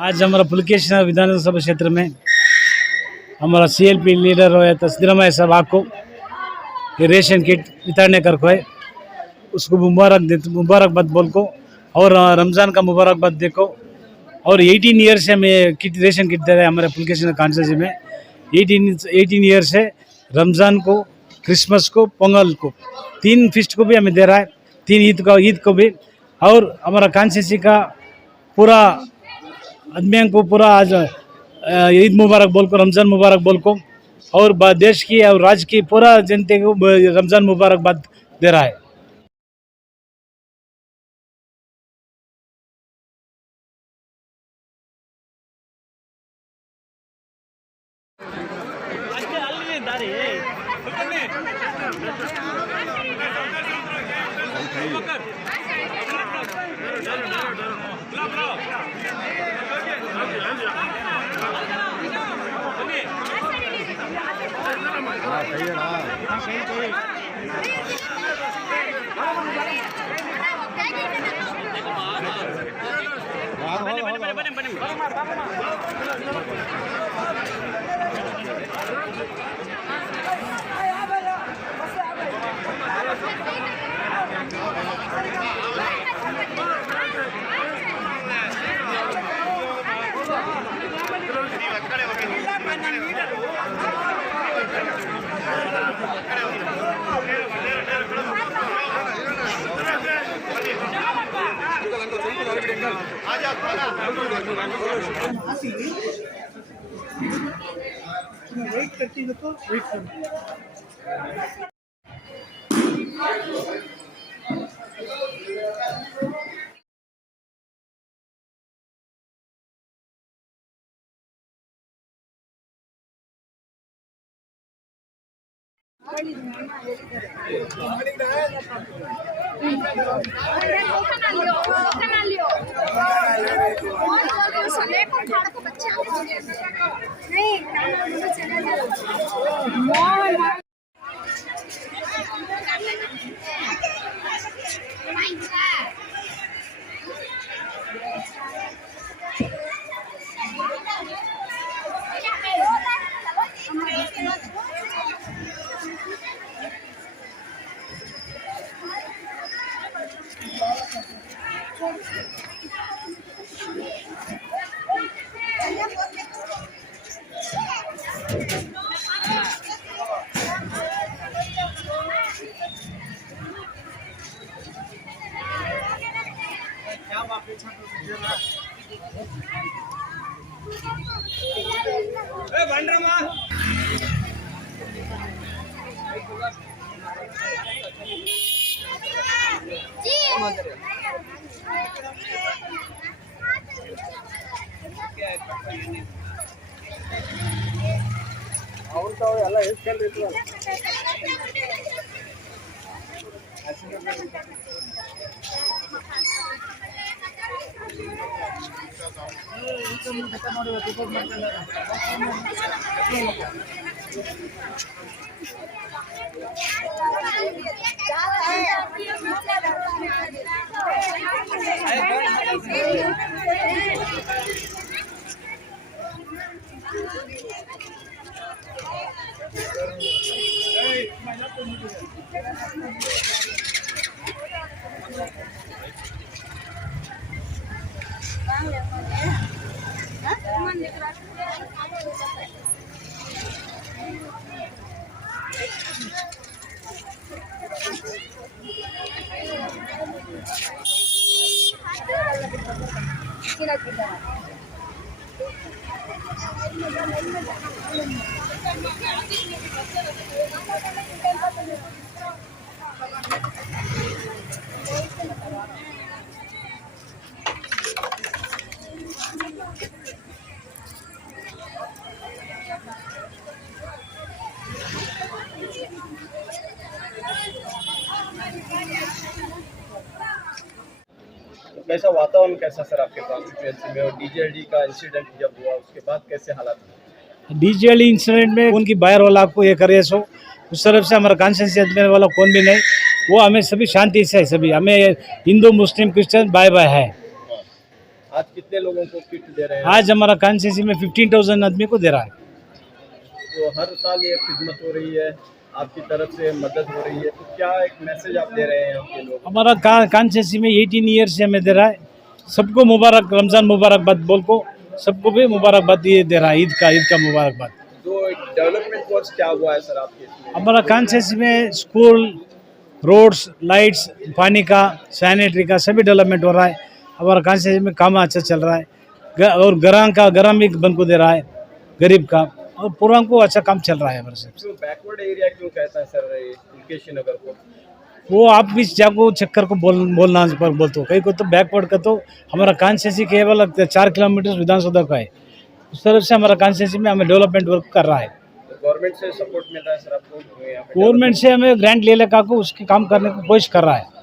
आज हमारा पुलकेशन विधानसभा क्षेत्र में हमारा CLP लीडर हो सिद्धरामैया साहब आपको ये रेशन किट वितरण कर है उसको मुबारकबाद बोल को और रमज़ान का मुबारकबाद देखो और 18 ईयर से हमें किट रेशन किट दे रहे हैं हमारे पुलकेशन कॉन्स्टिट्यूंसी में 18 ईयर से रमज़ान को क्रिसमस को पोंगल को 3 फीस्ट को भी हमें दे रहा है 3 ईद को भी और हमारा कॉन्स्टिट्यूंसी का पूरा आदमियों को पूरा आज ईद मुबारक बोल को रमज़ान मुबारक बोल को और देश की और राज्य की पूरा जनता को रमज़ान मुबारकबाद दे रहा है। वेट करती हो तो वेट करो। कैसा वातावरण कैसा सर आपके कॉन्स्टिट्यूएंसी में और डीजेएलडी का इंसिडेंट जब हुआ उसके बाद कैसे हालात हुए? डीजेएलडी इंसिडेंट में उनकी बाहर वाला आपको ये करे सो उस तरफ से हमारा कॉन्स्टिट्यूंसी वाला कौन भी नहीं, वो हमें सभी शांति से सभी हमें हिंदू मुस्लिम क्रिश्चियन बाय बाय है। आज कितने लोगों को किट दे रहे हैं? आज हमारा कॉन्स्टिट्यूंसी में 15,000 आदमी को दे रहा है। तो हर साल ये खिदमत हो रही है, आपकी तरफ से मदद हो रही है, तो क्या एक मैसेज आप दे रहे हैं आपके लोग? हमारा कॉन्स्टिट्यूंसी में 18 ईयर्स से हमें दे रहा है। सबको मुबारक, रमज़ान मुबारकबाद बोल को सबको भी मुबारकबाद ये दे रहा है, ईद का मुबारकबाद। तो डेवलपमेंट वर्क क्या हुआ है सर आपके इसमें? हमारा कॉन्स्टिट्यूंसी में स्कूल, रोड्स, लाइट्स, पानी का, सैनिटरी का सभी डेवलपमेंट हो रहा है। हमारा कॉन्स्टिट्यूंसी में काम अच्छा चल रहा है। और गरम भी बन को दे रहा है, गरीब का, और पूरा को अच्छा काम चल रहा है हमारे से। क्यों बैकवर्ड एरिया क्यों कहता है सर ये मुकेश नगर को? वो आप भी जाको चक्कर को बोलना पर बोलते हो, कहीं को तो बैकवर्ड का तो हमारा कॉन्स्टिट्यूंसी केवल 4 किलोमीटर विधानसभा का है। उस तरफ से हमारा कॉन्स्टिट्यूंसी में हमें डेवलपमेंट वर्क कर रहा है। तो गवर्नमेंट से सपोर्ट मिल रहा है सर आपको यहाँ पे? गवर्नमेंट से हमें ग्रांट ले लेकर को उसके काम करने की कोशिश कर रहा है।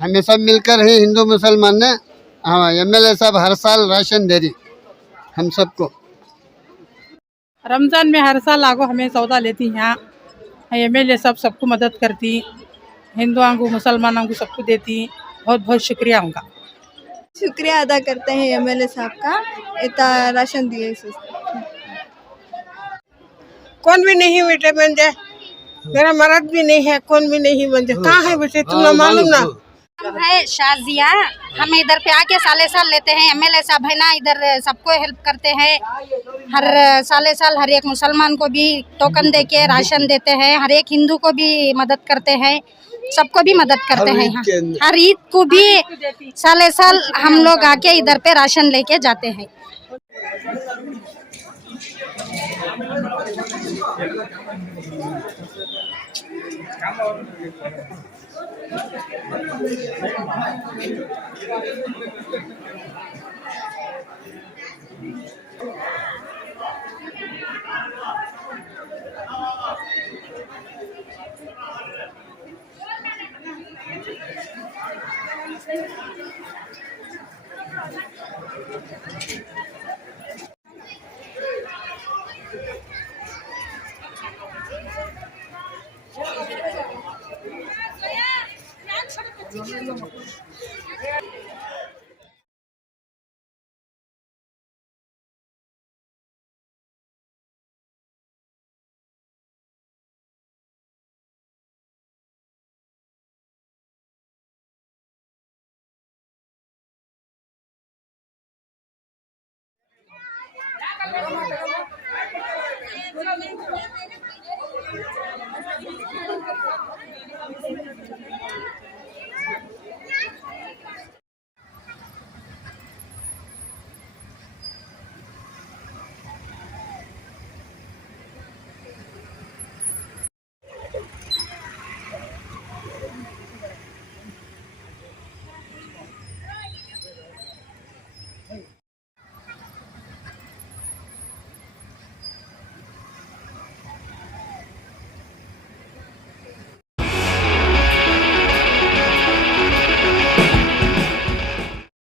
हमें सब मिलकर ही हिंदू मुसलमान ने, हाँ, एमएलए साहब हर साल राशन दे रही हम सबको। रमज़ान में हर साल आगो हमें सौदा लेती हैं। एमएलए सब सबको मदद करती, हिंदुओं को मुसलमानों को सबको देती। बहुत बहुत शुक्रिया उनका। शुक्रिया अदा करते हैं एमएलए साहब का, इतना राशन दिए। कौन भी नहीं बेटे बन जाए, मेरा मर्द भी नहीं है, कौन भी नहीं बन जाए। कहाँ है बेटे, तुम्हें मालूम ना? हम है शाजिया, हम इधर पे आके साले साल लेते हैं। एमएलए साहब है ना, इधर सबको हेल्प करते हैं। हर साले साल हर एक मुसलमान को भी टोकन दे के राशन देते हैं, हर एक हिंदू को भी मदद करते हैं। सबको भी मदद करते हैं यहाँ। हर ईद को भी साले साल हम लोग आके इधर पे राशन लेके जाते हैं।